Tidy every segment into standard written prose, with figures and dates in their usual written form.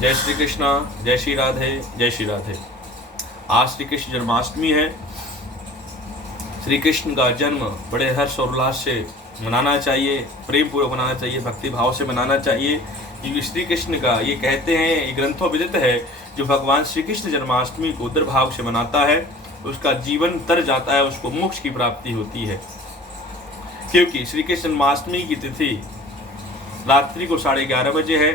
जय श्री कृष्णा, जय श्री राधे, जय श्री राधे। आज श्री कृष्ण जन्माष्टमी है। श्री कृष्ण का जन्म बड़े हर्ष और उल्लास से मनाना चाहिए, प्रेम पूर्वक मनाना चाहिए, भक्ति भाव से मनाना चाहिए। क्योंकि श्री कृष्ण का ये कहते हैं, ये ग्रंथों विदित है, जो भगवान श्री कृष्ण जन्माष्टमी को उदर भाव से मनाता है उसका जीवन तर जाता है, उसको मोक्ष की प्राप्ति होती है। क्योंकि श्री कृष्ण जन्माष्टमी की तिथि रात्रि को 11:30 बजे है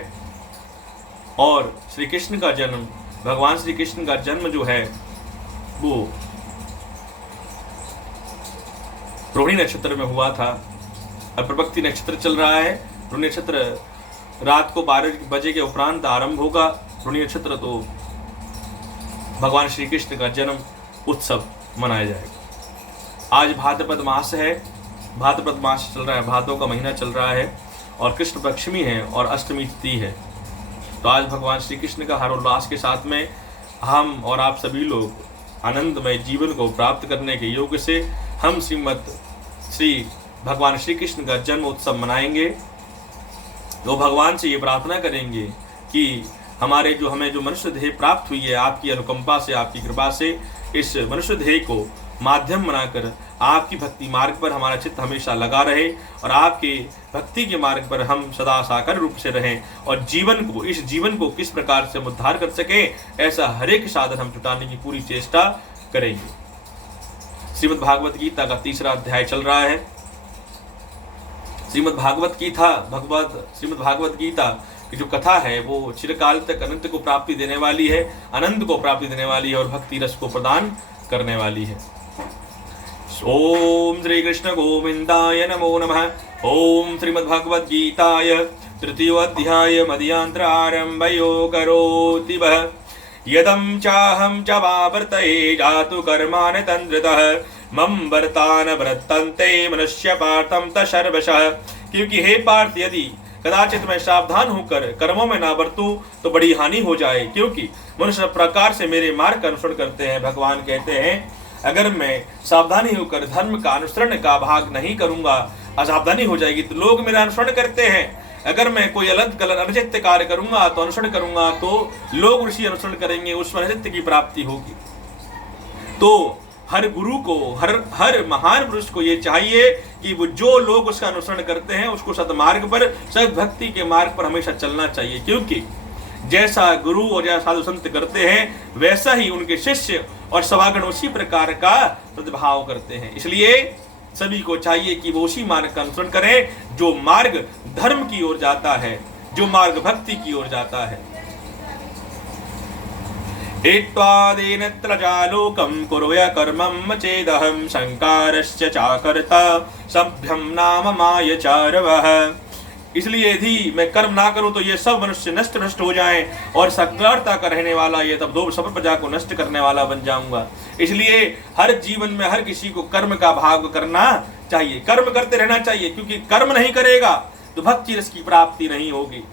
और श्री कृष्ण का जन्म, भगवान श्री कृष्ण का जन्म जो है वो रोहिणी नक्षत्र में हुआ था। अब प्रभक्ति नक्षत्र चल रहा है। रोहिणी नक्षत्र रात को 12 बजे के उपरांत आरंभ होगा। रोहिणी नक्षत्र तो भगवान श्री कृष्ण का जन्म उत्सव मनाया जाएगा। आज भाद्रपद मास है, भाद्रपद मास चल रहा है, भादों का महीना चल रहा है और कृष्ण पक्षमी है और अष्टमी तिथि है। तो आज भगवान श्री कृष्ण का हर्षोल्लास के साथ में हम और आप सभी लोग आनंदमय जीवन को प्राप्त करने के योग से हम श्री भगवान श्री कृष्ण का जन्म उत्सव मनाएंगे। तो भगवान से ये प्रार्थना करेंगे कि हमें जो मनुष्य देह प्राप्त हुई है, आपकी अनुकंपा से, आपकी कृपा से, इस मनुष्य देह को माध्यम बनाकर आपकी भक्ति मार्ग पर हमारा चित्त हमेशा लगा रहे और आपके भक्ति के मार्ग पर हम सदा साकार रूप से रहें और इस जीवन को किस प्रकार से उद्धार कर सकें, ऐसा हर एक साधन हम जुटाने की पूरी चेष्टा करेंगे। श्रीमद् भागवत गीता का 3रा अध्याय चल रहा है। श्रीमद् भागवत गीता की जो कथा है वो चिरकाल तक अनंत को प्राप्ति देने वाली है, आनंद को प्राप्ति देने वाली है और भक्ति रस को प्रदान करने वाली है। ओम श्री कृष्ण गोविंदाय नमो नमः। ओम श्रीमद्भागवत गीताय 3य अध्याय मध्यांतर आरंभयो करोति वः। यदं चाहं च वावर्तये जातु कर्माणि तन्द्रतः मम वर्तान वर्तन्ते मनुष्य पार्थं त सर्वशः। क्योंकि हे पार्थ, यदि कदाचित मैं सावधान होकर कर्मों में ना बरतूं तो बड़ी हानि हो जाए। क्योंकि मनुष्य प्रकार से मेरे मार्ग का अनुसरण करते हैं। भगवान कहते हैं, अगर मैं सावधानी होकर धर्म का अनुसरण का भाग नहीं करूंगा, असावधानी हो जाएगी तो लोग मेरा अनुसरण करते हैं। अगर मैं कोई अलग अनुचित कार्य करूंगा तो अनुसरण करूंगा तो लोग उसी अनुसरण करेंगे, उसमें अनुचित की प्राप्ति होगी। तो हर गुरु को, हर महान पुरुष को ये चाहिए कि वो जो लोग उसका अनुसरण करते हैं उसको सद्मार्ग पर, सद्भक्ति के मार्ग पर हमेशा चलना चाहिए। क्योंकि जैसा गुरु और जैसा साधु संत करते हैं वैसा ही उनके शिष्य और सभागण उसी प्रकार का प्रतिभाव करते हैं। इसलिए सभी को चाहिए कि वो उसी मार्ग का अनुसरण करें जो मार्ग धर्म की ओर जाता है, जो मार्ग भक्ति की ओर जाता है। हेत्वादेनत्र जालोकं कुर्वय कर्मं चेदहं संकारश्च चाकर्ता सभ्यं नाम मायचारवः। इसलिए यदि मैं कर्म ना करूं तो ये सब मनुष्य नष्ट हो जाएं और सक्रारता का रहने वाला ये तब दो सब प्रजा को नष्ट करने वाला बन जाऊंगा। इसलिए हर जीवन में हर किसी को कर्म का भाग करना चाहिए, कर्म करते रहना चाहिए। क्योंकि कर्म नहीं करेगा तो भक्ति रस की प्राप्ति नहीं होगी।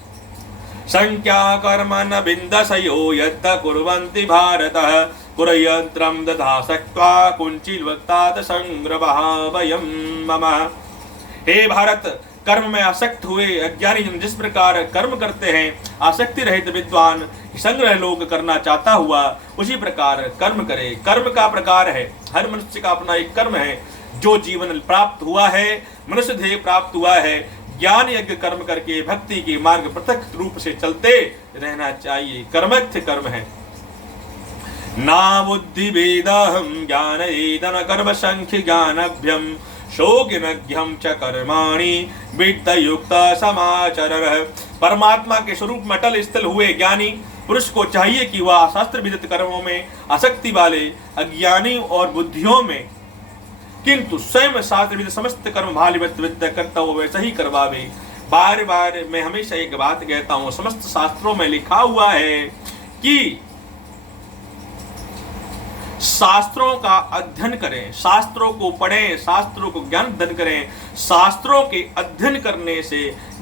संख्या कर्म न बिंदसयो यद् कुर्वन्ति भारतः कुरयन्त्रं दधासक्त्वा कुञ्चिलवक्तात संग्रवः वयं मम। हे भारत, कर्म में आसक्त हुए अज्ञानी जन जिस प्रकार कर्म करते हैं, आसक्ति रहित विद्वान संग्रह लोग करना चाहता हुआ उसी प्रकार कर्म करे। कर्म का प्रकार है, हर मनुष्य का अपना एक कर्म है। जो जीवन प्राप्त हुआ है, मनुष्य देह प्राप्त हुआ है, ज्ञान यज्ञ कर्म करके भक्ति के मार्ग पृथक रूप से चलते रहना चाहिए। कर्मत्थ कर्म है। ना बुद्धि वेदाहम ज्ञान एदन कर्म संख्य ज्ञानभ्यम शोकिनघ्यम च कर्माणि विद्युक्त समाचरः। परमात्मा के स्वरूप में अटल स्थित हुए ज्ञानी पुरुष को चाहिए कि वह शास्त्र विदित कर्मों में आसक्ति वाले अज्ञानी और बुद्धियों में किंतु स्वयं शास्त्र विदित समस्त कर्म भाली करता हुआ वैसा ही करवावे। बार बार मैं हमेशा एक बात कहता हूँ, समस्त शास्त्रों में लिखा हुआ है कि शास्त्रों का अध्ययन करें, शास्त्रों को पढ़ें, शास्त्रों को ज्ञान अध्ययन करें। शास्त्रों के अध्ययन करने से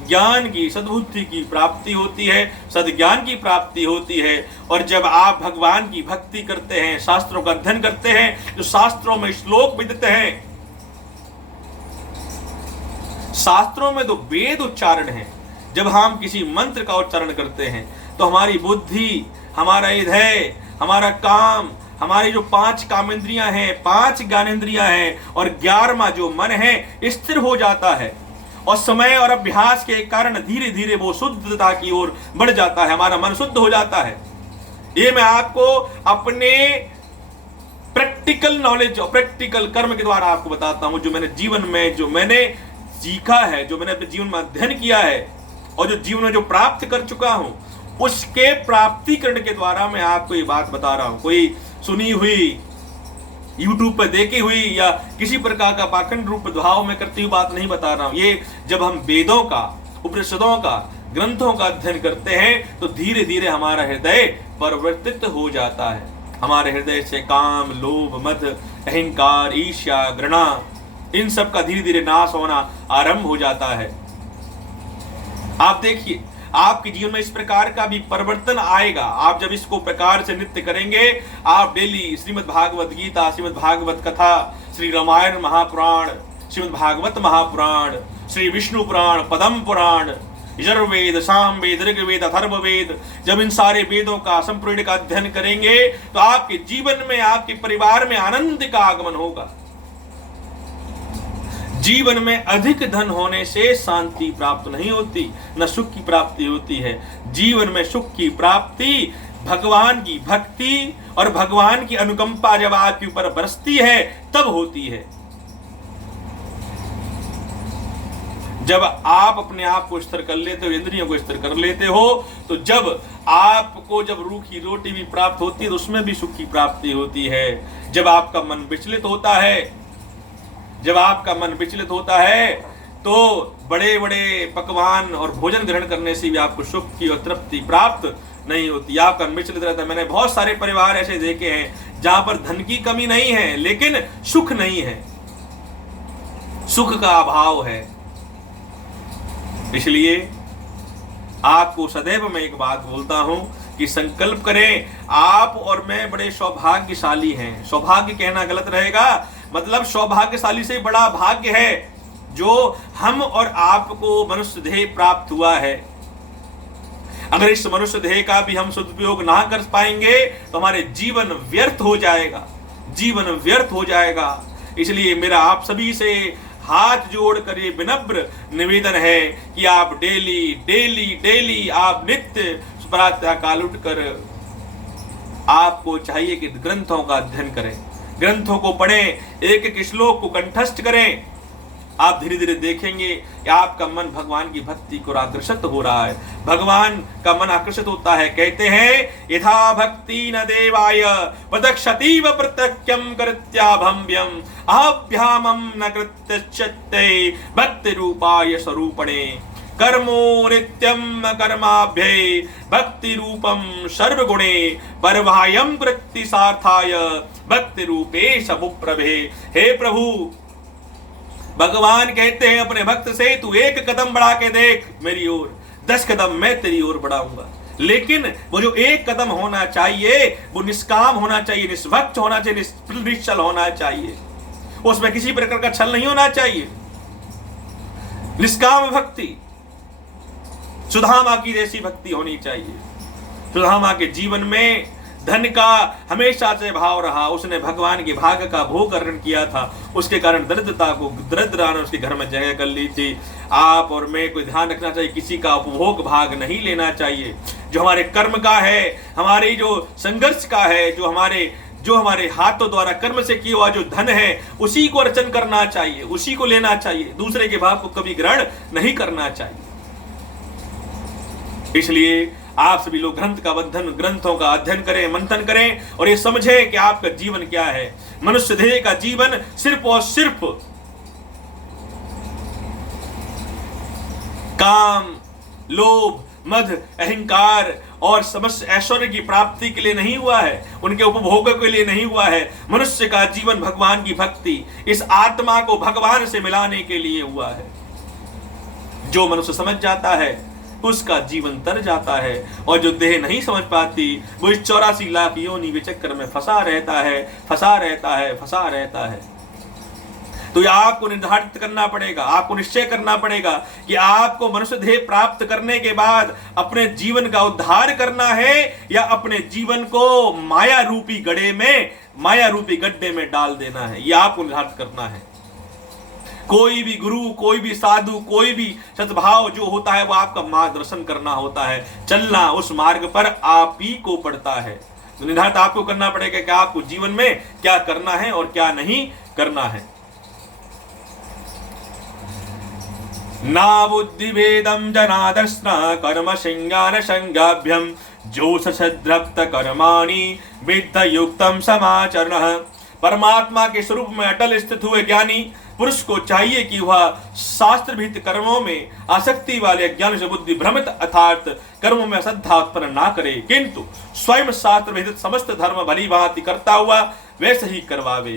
ज्ञान की, सद्बुद्धि की प्राप्ति होती है, सद्ज्ञान की प्राप्ति होती है। और जब आप भगवान की भक्ति करते हैं, शास्त्रों का अध्ययन करते हैं, तो शास्त्रों में श्लोक विदित हैं, शास्त्रों में तो वेद उच्चारण है। जब हम किसी मंत्र का उच्चारण करते हैं तो हमारी बुद्धि, हमारा हृदय, हमारा काम, हमारी जो 5 कामेंद्रियां हैं, 5 ज्ञानेंद्रियां हैं और 11वां जो मन है स्थिर हो जाता है, और समय और अभ्यास के कारण धीरे धीरे वो शुद्धता की ओर बढ़ जाता है, हमारा मन शुद्ध हो जाता है। ये मैं आपको अपने प्रैक्टिकल नॉलेज और प्रैक्टिकल कर्म के द्वारा आपको बताता हूं, जो मैंने जीवन में, जो मैंने सीखा है, जो मैंने अपने जीवन में अध्ययन किया है और जो जीवन में जो प्राप्त कर चुका हूं, उसके प्राप्तिकरण के द्वारा मैं आपको ये बात बता रहा हूं। कोई सुनी हुई, यूट्यूब पर देखी हुई या किसी प्रकार का पाखंड रूप भाव में करती हुई बात नहीं बता रहा हूं। ये जब हम वेदों का, उपनिषदों का, ग्रंथों का अध्ययन करते हैं तो धीरे धीरे हमारा हृदय परिवर्तित हो जाता है। हमारे हृदय से काम, लोभ, मद, अहंकार, ईर्ष्या, घृणा, इन सब का धीरे धीरे नाश होना आरंभ हो जाता है। आप देखिए, आपके जीवन में इस प्रकार का भी परिवर्तन आएगा। आप जब इसको प्रकार से नित्य करेंगे, आप डेली श्रीमद् भागवत गीता, श्रीमद् भागवत कथा, श्री रामायण महापुराण, श्रीमद् भागवत महापुराण, श्री विष्णु पुराण, पद्म पुराण, यजुर्वेद, सामवेद, ऋग्वेद, अथर्ववेद, जब इन सारे वेदों का संपूर्ण का अध्ययन करेंगे तो आपके जीवन में, आपके परिवार में आनंद का आगमन होगा। जीवन में अधिक धन होने से शांति प्राप्त नहीं होती, न सुख की प्राप्ति होती है। जीवन में सुख की प्राप्ति भगवान की भक्ति और भगवान की अनुकंपा जब आपके ऊपर बरसती है तब होती है। जब आप अपने आप को स्थिर कर लेते हो, इंद्रियों को स्थिर कर लेते हो, तो जब आपको जब रूखी रोटी भी प्राप्त होती है तो उसमें भी सुख की प्राप्ति होती है। जब आपका मन विचलित होता है, जब आपका मन विचलित होता है तो बड़े बड़े पकवान और भोजन ग्रहण करने से भी आपको सुख की और तृप्ति प्राप्त नहीं होती, आपका मन विचलित रहता है। मैंने बहुत सारे परिवार ऐसे देखे हैं जहां पर धन की कमी नहीं है लेकिन सुख नहीं है, सुख का अभाव है। इसलिए आपको सदैव मैं एक बात बोलता हूं कि संकल्प करें, आप और मैं बड़े सौभाग्यशाली हैं। सौभाग्य कहना गलत रहेगा, मतलब सौभाग्यशाली से बड़ा भाग्य है जो हम और आपको मनुष्य देह प्राप्त हुआ है। अगर इस मनुष्य देह का भी हम सदुपयोग ना कर पाएंगे तो हमारे जीवन व्यर्थ हो जाएगा, जीवन व्यर्थ हो जाएगा। इसलिए मेरा आप सभी से हाथ जोड़कर ये विनम्र निवेदन है कि आप डेली डेली डेली आप नित्य प्रातः काल उठकर आपको चाहिए कि ग्रंथों का अध्ययन करें, ग्रंथों को पढ़ें, एक एक श्लोक को कंठस्थ करें। आप धीरे धीरे देखेंगे कि आपका मन भगवान की भक्ति को आकर्षित हो रहा है, भगवान का मन आकर्षित होता है। कहते हैं यथा भक्ति न देवाय वदक्षतीव प्रत्यक्यम कृत्याभम्यम अभ्यामम न कृत्यच्यते भक्ति रूपाय स्वरूपणे कर्मो नित्यम कर्माभ्ये भक्ति रूपम सर्वगुणे परवायम कृत्ति सार्थाय भक्ति रूपे समुप्रभे। हे प्रभु, भगवान कहते हैं अपने भक्त से, तू एक कदम बढ़ा के देख मेरी ओर, 10 कदम मैं तेरी ओर बढ़ाऊंगा। लेकिन वो जो एक कदम होना चाहिए वो निष्काम होना चाहिए, निष्भक्त होना चाहिए, निश्चल होना चाहिए, उसमें किसी प्रकार का छल नहीं होना चाहिए। निष्काम भक्ति सुदामा की जैसी भक्ति होनी चाहिए। सुदामा के जीवन में धन का हमेशा से भाव रहा, उसने भगवान के भाग का भोग ग्रहण किया था, उसके कारण दरिद्रता ने उसके घर में जगह कर ली थी। आप और मैं को ध्यान रखना चाहिए, किसी का उपभोग भाग नहीं लेना चाहिए। जो हमारे कर्म का है, हमारी जो संघर्ष का है, जो हमारे हाथों द्वारा कर्म से किया हुआ जो धन है उसी को अर्चन करना चाहिए, उसी को लेना चाहिए, दूसरे के भाग को कभी ग्रहण नहीं करना चाहिए। इसलिए आप सभी लोग ग्रंथों का अध्ययन करें, मंथन करें और ये समझें कि आपका जीवन क्या है। मनुष्य देह का जीवन सिर्फ और सिर्फ काम, लोभ, मद, अहंकार और समस्त ऐश्वर्य की प्राप्ति के लिए नहीं हुआ है, उनके उपभोग के लिए नहीं हुआ है। मनुष्य का जीवन भगवान की भक्ति, इस आत्मा को भगवान से मिलाने के लिए हुआ है। जो मनुष्य समझ जाता है उसका जीवन तर जाता है, और जो देह नहीं समझ पाती वो इस 84 लाख योनि के चक्कर में फंसा रहता है, फंसा रहता है, फंसा रहता है। तो ये आपको निर्धारित करना पड़ेगा, आपको निश्चय करना पड़ेगा कि आपको मनुष्य देह प्राप्त करने के बाद अपने जीवन का उद्धार करना है या अपने जीवन को माया रूपी गड्ढे में डाल देना है। यह आपको निर्धारित करना है। कोई भी गुरु, कोई भी साधु, कोई भी सद्भाव जो होता है वो आपका मार्गदर्शन करना होता है। चलना उस मार्ग पर आप ही को पड़ता है। तो निर्धारित आपको करना पड़ेगा कि आपको जीवन में क्या करना है और क्या नहीं करना है। ना बुद्धि भेदम जनादर्शन कर्म संज्ञान संज्ञाभ्यम जोषद्रप्त कर्माणि विद्ध युक्तम समाचरण। परमात्मा के स्वरूप में अटल स्थित हुए ज्ञानी पुरुष को चाहिए कि वह शास्त्र विहित कर्मों में आसक्ति वाले अज्ञान से बुद्धि भ्रमित अर्थात कर्मों में श्रद्धा उत्पन्न ना करे, किंतु स्वयं शास्त्र विहित समस्त धर्म भली भांति करता हुआ वैसे ही करवावे।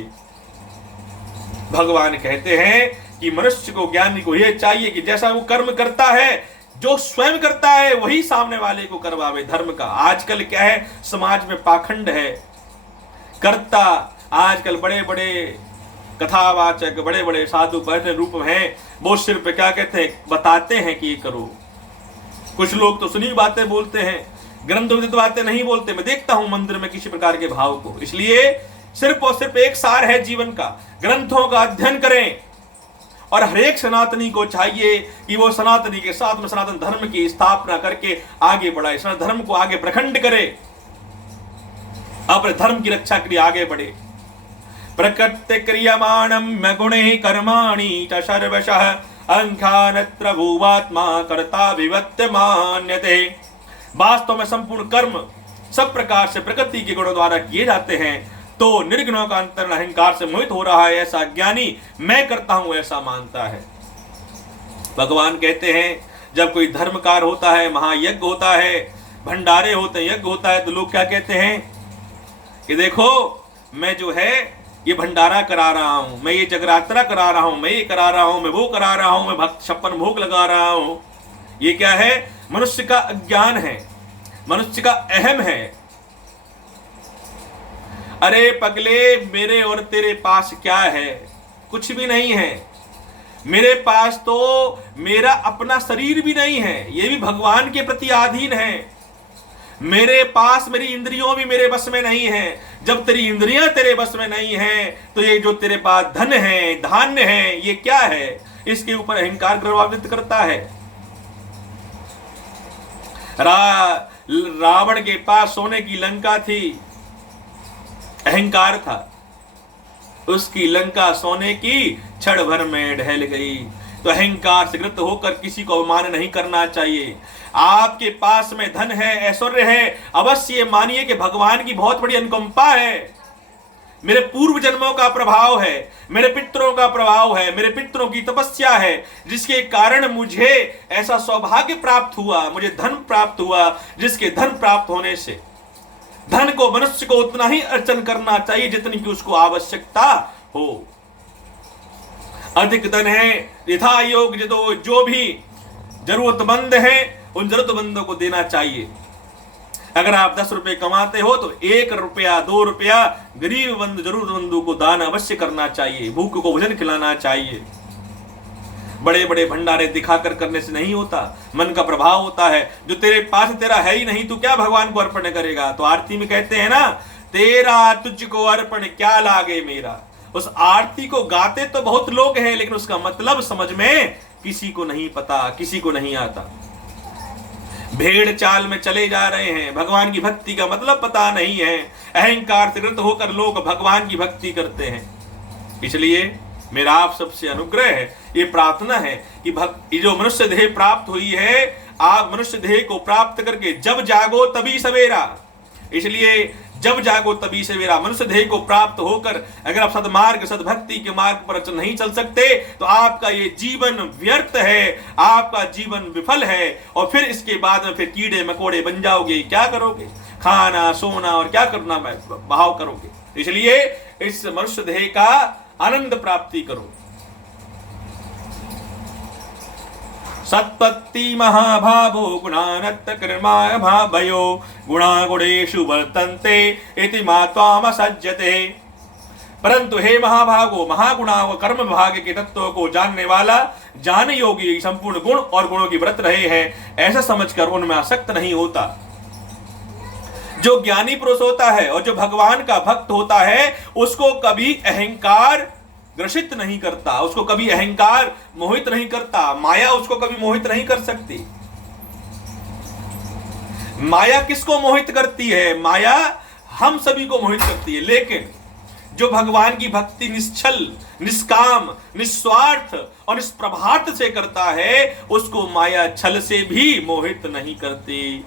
भगवान कहते हैं कि मनुष्य को, ज्ञानी को यह चाहिए कि जैसा वो कर्म करता है, जो स्वयं करता है वही सामने वाले को करवावे धर्म का। आजकल क्या है, समाज में पाखंड है, कर्ता। आजकल बड़े बड़े कथावाचक, बड़े बड़े साधु पहले रूप हैं, वो सिर्फ क्या कहते हैं, बताते हैं कि ये करो। कुछ लोग तो सुनी बातें बोलते हैं, ग्रंथ विदित बातें नहीं बोलते। मैं देखता हूं मंदिर में किसी प्रकार के भाव को। इसलिए सिर्फ और सिर्फ एक सार है जीवन का, ग्रंथों का अध्ययन करें। और हरेक सनातनी को चाहिए कि वो सनातनी के साथ में सनातन धर्म की स्थापना करके आगे बढ़ाए, सनातन धर्म को आगे प्रखंड करे, अपने धर्म की रक्षा के लिए आगे बढ़े। प्रकृति क्रियमाणं गुणे कर्माणि च सर्वशः अंख्यानत्र भूवात्मा कर्ता विवत्य मान्यते। वास्तव में संपूर्ण कर्म सब प्रकार से प्रकृति के गुणों द्वारा किए जाते हैं, तो निर्गुणों का अंतरण अहंकार से मोहित हो रहा है ऐसा ज्ञानी मैं करता हूं ऐसा मानता है। भगवान कहते हैं जब कोई धर्म कार्य होता है, महायज्ञ होता है, भंडारे होते हैं, यज्ञ होता है, तो लोग क्या कहते हैं कि देखो मैं जो है ये भंडारा करा रहा हूं, मैं ये जगरात्रा करा रहा हूं, मैं ये करा रहा हूं, मैं वो करा रहा हूं, मैं भक्त 56 भोग लगा रहा हूं। ये क्या है? मनुष्य का अज्ञान है, मनुष्य का अहम है। अरे पगले, मेरे और तेरे पास क्या है? कुछ भी नहीं है। मेरे पास तो मेरा अपना शरीर भी नहीं है, ये भी भगवान के प्रति अधीन है। मेरे पास मेरी इंद्रियों भी मेरे बस में नहीं है। जब तेरी इंद्रियां तेरे बस में नहीं है, तो ये जो तेरे पास धन है, धान्य है, ये क्या है? इसके ऊपर अहंकार प्रभावित करता है। रावण के पास सोने की लंका थी, अहंकार था, उसकी लंका सोने की क्षण भर में ढह गई। तो अहंकार से ग्रस्त होकर किसी को अवमान नहीं करना चाहिए। आपके पास में धन है, ऐश्वर्य है, अवश्य मानिए कि भगवान की बहुत बड़ी अनुकंपा है, मेरे पूर्व जन्मों का प्रभाव है, मेरे पितरों का प्रभाव है, मेरे पितरों की तपस्या है, जिसके कारण मुझे ऐसा सौभाग्य प्राप्त हुआ, मुझे धन प्राप्त हुआ, जिसके धन प्राप्त होने से धन को, मनुष्य को उतना ही अर्चन करना चाहिए जितनी की उसको आवश्यकता हो। अधिक धन है यथा योग्य, तो जो भी जरूरतमंद है उन जरूरतमंदों को देना चाहिए। अगर आप 10 रुपए कमाते हो तो 1 रुपया 2 रुपया गरीब बंद जरूरतमंदों को दान अवश्य करना चाहिए, भूख को भोजन खिलाना चाहिए। बड़े बड़े भंडारे दिखाकर करने से नहीं होता, मन का प्रभाव होता है। जो तेरे पास तेरा है ही नहीं, तो क्या भगवान को अर्पण करेगा? तो आरती में कहते हैं ना, तेरा तुझको अर्पण क्या लागे मेरा। उस आरती को गाते तो बहुत लोग हैं, लेकिन उसका मतलब समझ में किसी को नहीं पता, किसी को नहीं आता। भेड़ चाल में चले जा रहे हैं, भगवान की भक्ति का मतलब पता नहीं है। अहंकार से ग्रस्त होकर लोग भगवान की भक्ति करते हैं। इसलिए मेरा आप सबसे अनुग्रह है, ये प्रार्थना है कि जो मनुष्य देह प्राप्त हुई है, आप मनुष्य देह को प्राप्त करके जब जागो तभी सवेरा। इसलिए जब जागो तभी सवेरा। मनुष्य देह को प्राप्त होकर अगर आप सद्मार्ग, सद्भक्ति के मार्ग पर नहीं चल सकते, तो आपका ये जीवन व्यर्थ है, आपका जीवन विफल है। और फिर इसके बाद में फिर कीड़े मकोड़े बन जाओगे। क्या करोगे? खाना, सोना और क्या करना भाव करोगे। इसलिए इस मनुष्य देह का आनंद प्राप्ति करो। सत्पत्ति महाभावो गुणानत्त कर्माय भावयो गुणा गुणेषु वर्तन्ते इति मा त्वामसज्जते। परंतु हे महाभागो, महागुणा व कर्म भाग के तत्वों को जानने वाला जान योगी संपूर्ण गुण और गुणों की व्रत रहे हैं, ऐसा समझकर उनमें आसक्त नहीं होता। जो ज्ञानी पुरुष होता है और जो भगवान का भक्त होता है, उसको कभी अहंकार ग्रसित नहीं करता, उसको कभी अहंकार मोहित नहीं करता, माया उसको कभी मोहित नहीं कर सकती। माया किसको मोहित करती है? माया हम सभी को मोहित करती है, लेकिन जो भगवान की भक्ति निश्चल, निष्काम, निस्वार्थ और निष्प्रभात से करता है, उसको माया छल से भी मोहित नहीं करती।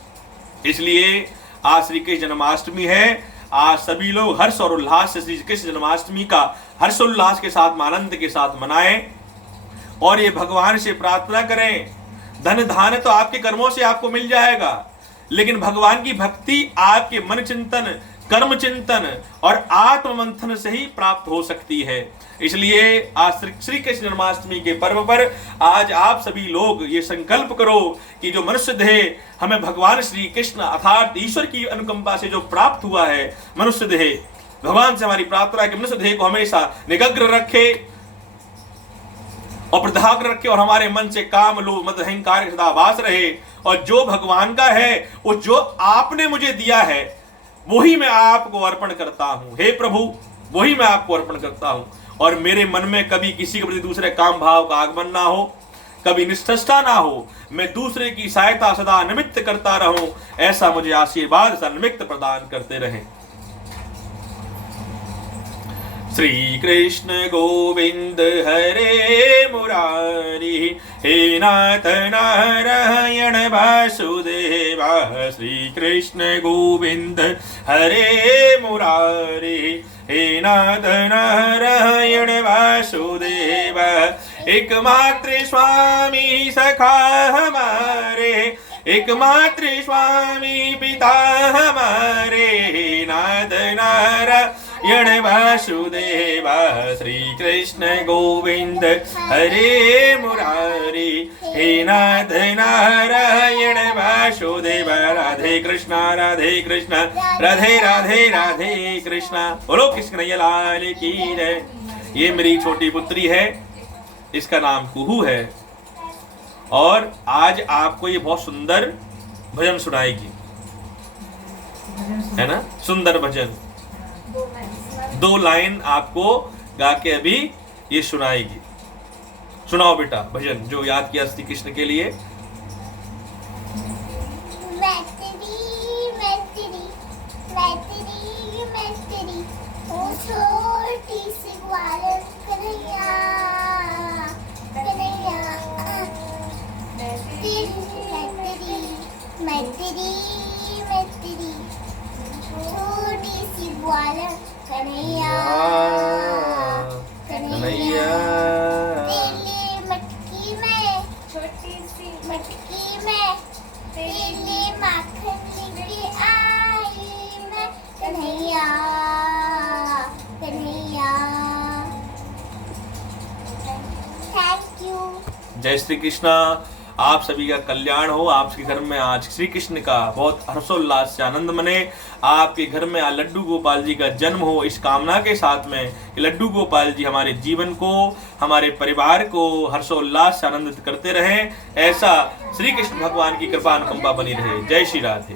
इसलिए आज श्री कृष्ण जन्माष्टमी है। आज सभी लोग हर्ष और उल्लास से श्री कृष्ण जन्माष्टमी का हर्षोल्लास के साथ, आनंद के साथ मनाएं और ये भगवान से प्रार्थना करें। धन धान तो आपके कर्मों से आपको मिल जाएगा, लेकिन भगवान की भक्ति आपके मन चिंतन, कर्म चिंतन और आत्म मंथन से ही प्राप्त हो सकती है। इसलिए आज श्री कृष्ण जन्माष्टमी के पर्व पर आज आप सभी लोग ये संकल्प करो कि जो मनुष्य देह हमें भगवान श्री कृष्ण अर्थात ईश्वर की अनुकंपा से जो प्राप्त हुआ है, मनुष्य देह, भगवान से हमारी प्रार्थना कि मनुष्य देह को हमेशा निगग्र रखे और प्रधाग्र रखे और हमारे मन से काम, लोभ, मद, अहंकार सदा वास रहे, और जो भगवान का है वो जो आपने मुझे दिया है वही मैं आपको अर्पण करता हूं। हे प्रभु, वही मैं आपको अर्पण करता हूं, और मेरे मन में कभी किसी के प्रति दूसरे काम भाव का आगमन ना हो, कभी निष्ठा ना हो, मैं दूसरे की सहायता सदा निमित्त करता रहूं, ऐसा मुझे आशीर्वाद सन्मिक्त प्रदान करते रहें। श्री कृष्ण गोविंद हरे मुरारी, हे नाथ नारायण वासुदेवा। श्री कृष्ण गोविंद हरे मुरारी, हे नाथ नारायण वासुदेवा। एकमात्र स्वामी सखा हमारे, एकमात्र स्वामी पिता हमारे, नाथ नारायण वासुदेवा। श्री कृष्ण गोविंद हरे मुरारी, हे नाथ नारायण वासुदेवा। राधे कृष्णा राधे कृष्णा, राधे राधे राधे कृष्णा। बोलो कृष्ण कन्हैया लाल की जय। ये मेरी छोटी पुत्री है, इसका नाम कुहू है, और आज आपको ये बहुत सुंदर भजन सुनाएगी, है ना? सुंदर भजन 2 लाइन आपको गा के अभी ये सुनाएगी। सुनाओ बेटा भजन जो याद किया श्री कृष्ण के लिए। कन्हैया मटकी में, छोटी सी मटकी में तेरे माखन लेके आई मैं, कन्हैया कन्हैया। Thank you. जय श्री कृष्णा। आप सभी का कल्याण हो। आपके घर में आज श्री कृष्ण का बहुत हर्षोल्लास से आनंद मने। आपके घर में आज लड्डू गोपाल जी का जन्म हो, इस कामना के साथ में कि लड्डू गोपाल जी हमारे जीवन को, हमारे परिवार को हर्षोल्लास से आनंदित करते रहें। ऐसा श्री कृष्ण भगवान की कृपा अनुकंपा बनी रहे। जय श्री राधे।